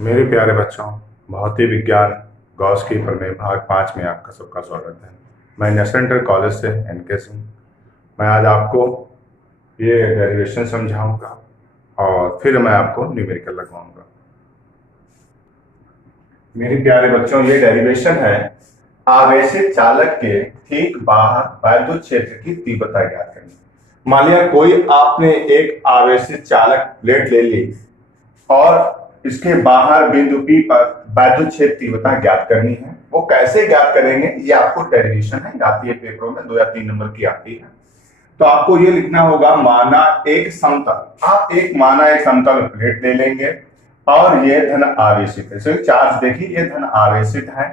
मेरे प्यारे बच्चों, भौतिक विज्ञान गॉस की प्रमेय भाग 5 में आपका सबका स्वागत है। मैं नेशनल इंटर कॉलेज से एनके सिंह। मैं आज आपको ये डेरिवेशन समझाऊंगा और फिर मैं आपको न्यूमेरिकल लगवाऊंगा। मेरे प्यारे बच्चों, ये डेरिवेशन है आवेशित चालक के ठीक बाहर विद्युत क्षेत्र की तीव्रता ज्ञात करनी। मान लिया कोई आपने एक आवेशित चालक प्लेट ले ली और इसके बाहर बिंदु P पर विद्युत क्षेत्र तीव्रता ज्ञात करनी है। वो कैसे ज्ञात करेंगे, ये आपको डेरिवेशन है, आती है पेपरों में 2 या 3 नंबर की आती है। तो आपको ये लिखना होगा, माना एक समतल, आप माना एक समतल प्लेट ले लेंगे और ये धन आवेशित है। चार्ज देखिए, ये धन आवेशित है।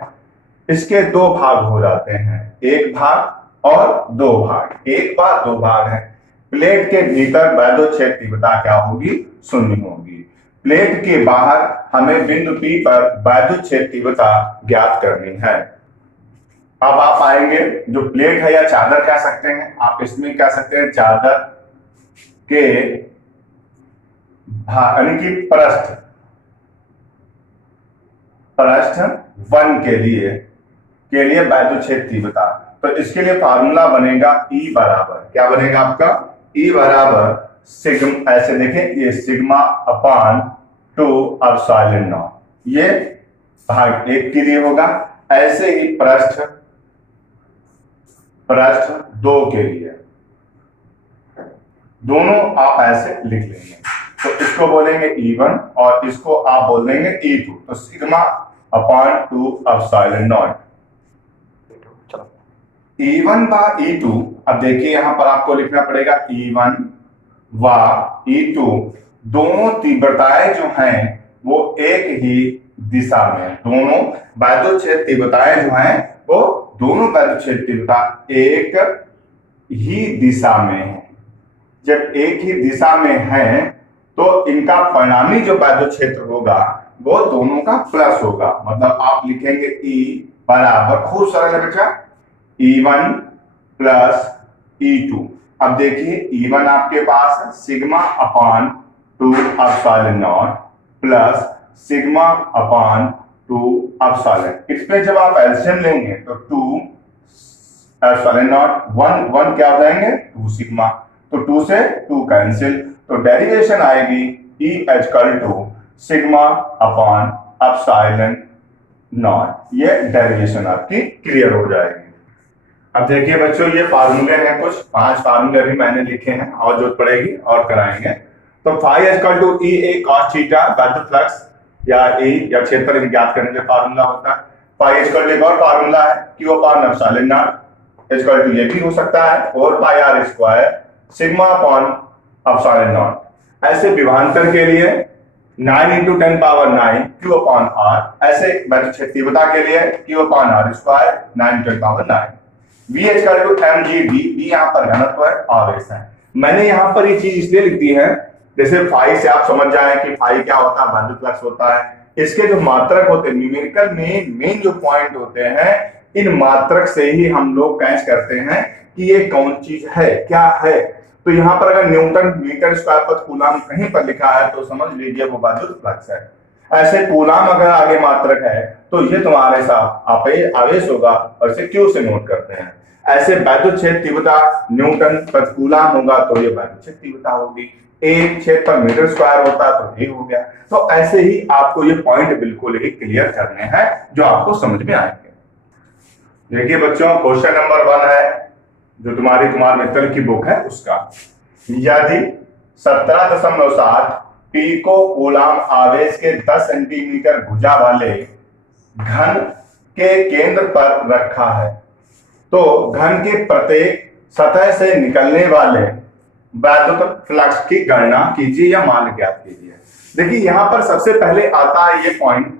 इसके 2 भाग हो जाते हैं, एक भाग और 2 भाग। एक भाग 2 भाग है। प्लेट के भीतर विद्युत क्षेत्र तीव्रता क्या होगी? 0 होगी। प्लेट के बाहर हमें बिंदु P पर विद्युत क्षेत्र तीव्रता ज्ञात करनी है। अब आप आएंगे, जो प्लेट है या चादर कह सकते हैं, आप इसमें कह सकते हैं चादर के यानी कि पृष्ठ 1 के लिए विद्युत क्षेत्र तीव्रता। तो इसके लिए फार्मूला बनेगा E बराबर, क्या बनेगा आपका? E बराबर सिग्मा, ऐसे देखें, ये सिग्मा अपान 2 एप्सिलॉन नॉट, ये भाग 1 के लिए होगा। ऐसे ही पृष्ठ 2 के लिए, दोनों आप ऐसे लिख लेंगे। तो इसको बोलेंगे E1 और इसको आप बोल देंगे E2। तो sigma upon 2 epsilon not E1 बा E2। अब देखिए यहां पर आपको लिखना पड़ेगा E1 व E2 दोनों तीव्रताएं जो हैं वो एक ही दिशा में, दोनों विद्युत क्षेत्र तीव्रताएं जो हैं वो दोनों विद्युत क्षेत्र तीव्रता एक ही दिशा में है। जब एक ही दिशा में है तो इनका परिणामी जो विद्युत क्षेत्र होगा वो दोनों का प्लस होगा। मतलब आप लिखेंगे E बराबर, खूब सरल है बच्चा, E1 प्लस E2। अब देखिए E1 आपके पास है sigma upon 2 epsilon not plus sigma upon 2 epsilon. इसमें जब आप एलसीएम लेंगे तो 2 एप्सिलॉन नॉट 1 क्या हो जाएंगे? 2 सिग्मा। तो 2 से 2 कैंसिल, तो डेरिवेशन आएगी E equal to sigma upon epsilon nought. ये डेरिवेशन आपकी क्लियर हो जाएगी। अब देखिए बच्चों, ये फार्मूले हैं, कुछ 5 फार्मूले भी मैंने लिखे हैं, और जरूरत पड़ेगी और कराएंगे। तो phi equal to E A cos theta, विद्युत फ्लक्स या E या क्षेत्र ज्ञात करने के फार्मूला होता है। फाई इक्वल टू एक और फार्मूला है, Q upon epsilon nought equal to, ये भी हो सकता है, और pi R square sigma upon epsilon nought. ऐसे विभवांतर के लिए 9 × 10 पावर 9 Q अपॉन R, ऐसे विद्युत क्षेत्र तीव्रता के लिए Q upon R square 9 × 10 power 9। V equal to mg/d, यहाँ पर घनत्व है, आवेश है। मैंने यहाँ पर ये चीज इसलिए लिख दी है, जैसे फाई से आप समझ जाए कि फाई क्या होता है, विद्युत फ्लक्स होता है। इसके जो मात्रक होते हैं, न्यूमेरिकल में मेन जो पॉइंट होते हैं, इन मात्रक से ही हम लोग कैच करते हैं कि ये कौन चीज है, क्या है। तो यहाँ पर अगर न्यूटन मीटर स्क्वायर पर कूलम कहीं पर लिखा है तो समझ लीजिए वो विद्युत फ्लक्स है। ऐसे कूलम अगर आगे मात्रक है तो ये तुम्हारे साथ आवेश होगा, और इसे क्यू से नोट करते हैं। ऐसे विद्युत क्षेत्र तीव्रता न्यूटन प्रति कूलम होगा तो ये विद्युत क्षेत्र तीव्रता होगी। 1 क्षेत्र पर मीटर स्क्वायर होता तो ये हो गया। तो ऐसे ही आपको ये पॉइंट बिल्कुल ही क्लियर करने हैं जो आपको समझ में आएंगे। देखिए बच्चों, क्वेश्चन नंबर 1 है जो तुम्हारे मित्तल की बुक है उसका। यदि 17.7 पीको कूलम आवेश के 10 सेंटीमीटर भुजा वाले घन के केंद्र पर रखा है, तो घन के प्रत्येक सतह से निकलने वाले विद्युत फ्लक्स की गणना कीजिए या मान ज्ञात कीजिए। देखिए यहां पर सबसे पहले आता है ये पॉइंट,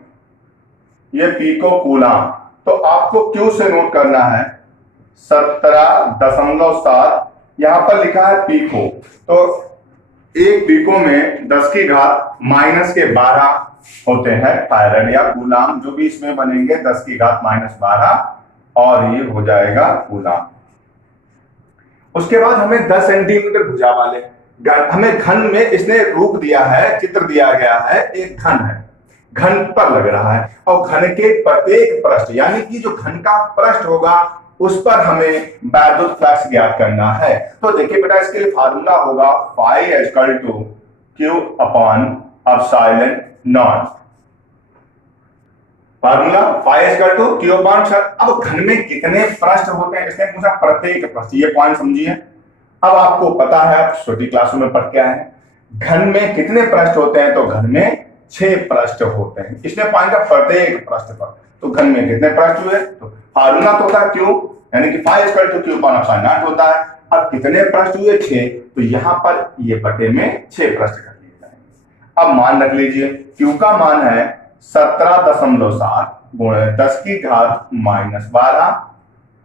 ये पीको कूलम। तो आपको क्यू से नोट करना है 17.7, यहां पर लिखा है पीको। तो एक पीको में 10 की घात -12 होते हैं फैराड या कूलम, जो भी इसमें बनेंगे 10 की घात -12, और ये हो जाएगा कूलम। उसके बाद हमें 10 सेंटीमीटर भुजा वाले हमें घन में इसने रूप दिया है, चित्र दिया गया है, एक घन है। घन पर लग रहा है, और घन के प्रत्येक पृष्ठ यानी कि जो घन का पृष्ठ होगा उस पर हमें वैद्युत फ्लक्स ज्ञात करना है। तो देखिए बेटा, इसके लिए फार्मूला होगा phi equal to Q upon epsilon nought. Formula phi equal to Q upon. अब घन में कितने पृष्ठ होते हैं, इसने पूछा प्रत्येक पृष्ठ, ये पॉइंट समझिए। अब आपको पता है, आप छोटी क्लासों में पढ़ के आए हैं, घन में कितने पृष्ठ होते हैं, तो घन में 6 पृष्ठ होते हैं। इसने पॉइंट का प्रत्येक पृष्ठ पर, तो घन में कितने पृष्ठ हुए, तो फार्मूला तो होता है क्यू यानी कि phi equal to Q upon epsilon nought होता है। अब कितने पृष्ठ हुए, 6, तो यहां पर ये बटे में 6 पृष्ठ कर लिए जाएंगे। अब मान रख लीजिए, क्यू का मान है 17.7 गुणे 10 की घात -12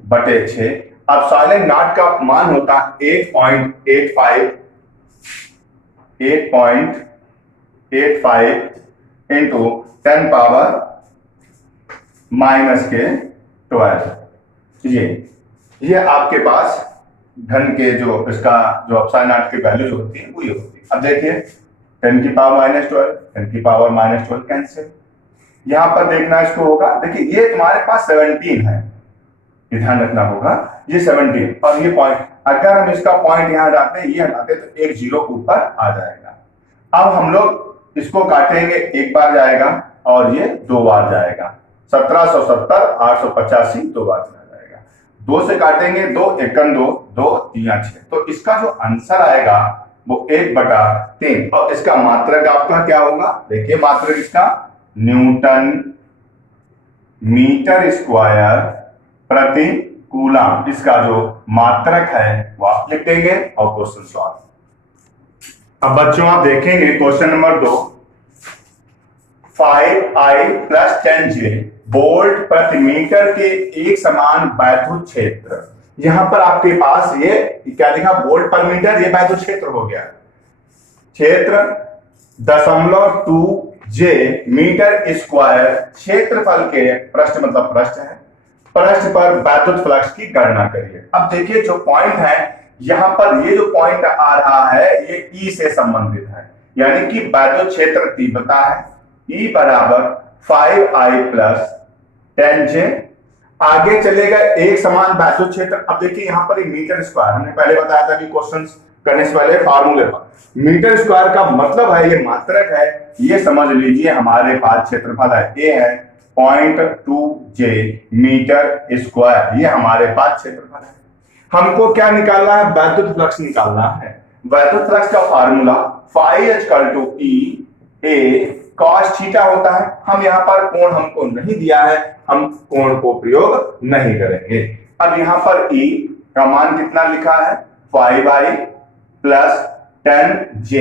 बटे 6। एप्सिलॉन नॉट का मान होता 8.85 इंटू 10 पावर -12। ये आपके पास घन के जो इसका जो एप्सिलॉन नॉट की वैल्यू जो होती है वो ये होती है। अब देखिए 10 की पावर -12, 10 की पावर -12 कैंसिल। यहां पर देखना इसको होगा, देखिए ये तुम्हारे पास 17 है, ये ध्यान रखना होगा, ये 17 और ये पॉइंट, अगर हम इसका पॉइंट यहां हटाते हैं, ये हटाते तो एक जीरो ऊपर आ जाएगा। अब हम लोग इसको काटेंगे, एक बार जाएगा और ये 2 बार जाएगा, 1770 885 2 बार चला जाएगा। 2 से काटेंगे, 2 एकन 2, 2 3 6, तो इसका जो आंसर आएगा वो 1/3। और इसका मात्रक आपका क्या होगा, देखिए मात्रक इसका न्यूटन मीटर स्क्वायर प्रति कूलम, इसका जो मात्रक है वो आप लिख देंगे और क्वेश्चन सॉल्व। अब बच्चों आप देखेंगे question number 2, 5I + 10J volt प्रति मीटर के एक समान वैद्युत क्षेत्र। यहां पर आपके पास ये क्या लिखा, वोल्ट पर मीटर, ये वैद्युत क्षेत्र हो गया। क्षेत्र 0.2J मीटर स्क्वायर, क्षेत्रफल के पृष्ठ मतलब पृष्ठ है, पृष्ठ पर वैद्युत फ्लक्स की गणना करिए। अब देखिए जो पॉइंट है, यहां पर ये जो पॉइंट आ रहा है ये E से संबंधित है, यानी कि वैद्युत क्षेत्र तीव्रता है E बराबर 5I + 10J। आगे चलेगा एक समान वैद्युत क्षेत्र। अब देखिए यहां पर मीटर स्क्वायर, हमने पहले बताया था कि क्वेश्चंस करने से पहले फार्मूले पर, मीटर स्क्वायर का मतलब है ये मात्रक है, ये समझ लीजिए हमारे पास क्षेत्रफल है, ए है 0.2J मीटर स्क्वायर, ये हमारे पास क्षेत्रफल है। हमको क्या निकालना है, वैद्युत फ्लक्स निकालना है। वैद्युत फ्लक्स का formula phi equal to E A cos theta होता है। हम यहाँ पर कोण हमको नहीं दिया है, हम कोण को प्रयोग नहीं करेंगे। अब यहाँ पर E का मान कितना लिखा है, 5I + 10J,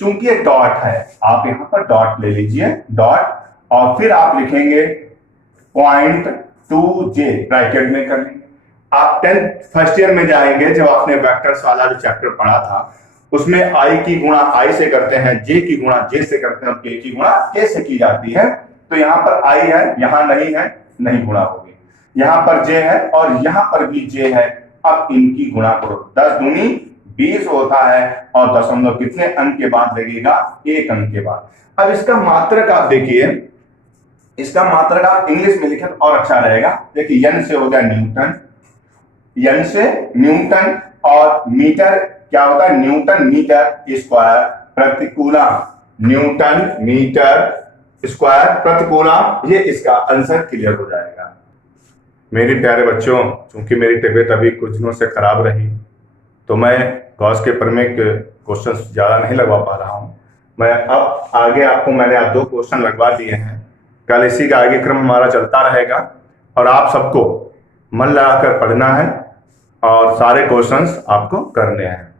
चूंकि ये डॉट है आप यहाँ पर डॉट ले लीजिए, डॉट, और फिर आप लिखेंगे 0.2J ब्रैकेट में कर लेंगे। आप 10th फर्स्ट ईयर में जाएंगे, जब आपने वेक्टर्स वाला जो चैप्टर पढ़ा था उसमें I की गुणा I से करते हैं, J की गुणा J से करते हैं, K की गुणा K से की जाती है। तो यहाँ पर I है, यहाँ नहीं है, नहीं गुणा होगी, यहाँ पर J है और यहाँ पर भी J है। अब इनकी गुणा करो, 10 दूनी 20 होता है, और दशमलव कितने अंक के बाद लगेगा, 1 अंक के बाद। अब इसका मात्रक आप देखिए, इसका मात्रक आप इंग्लिश में लिखें और अच्छा रहेगा। देखिए n से हो गया न्यूटन, n से न्यूटन, और मीटर क्या होता है, न्यूटन मीटर स्क्वायर प्रति कूलम, न्यूटन मीटर स्क्वायर प्रति कूलम। ये इसका आंसर क्लियर हो जाएगा। मेरे प्यारे बच्चों, चूंकि मेरी तबीयत अभी कुछ दिनों से खराब रही, तो मैं गॉस के प्रमेय के क्वेश्चन ज्यादा नहीं लगवा पा रहा हूं। मैं अब आगे आपको मैंने 2 क्वेश्चन लगवा दिए हैं, कल इसी का आगे क्रम हमारा चलता रहेगा, और आप सबको मन लगाकर पढ़ना है और सारे क्वेश्चंस आपको करने हैं।